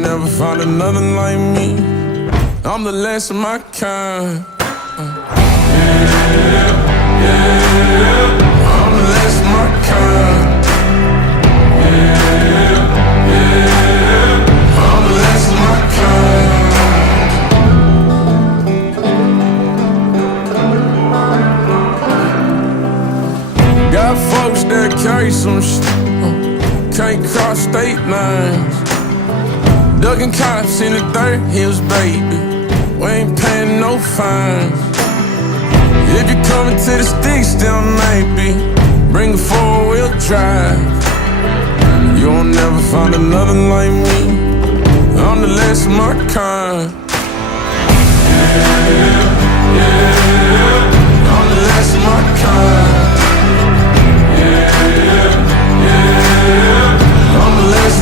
never find another like me. I'm the last of my kind. I'm the last of my kind. I'm the last of my kind. Got folks that carry some shit, can't cross state lines. Ducking cops in the dirt hills, baby. We ain't paying no fines. If you're coming to the sticks, then maybe bring a four-wheel drive. You'll never find another like me. I'm the last of my kind. I'm the last of my kind. I'm the last.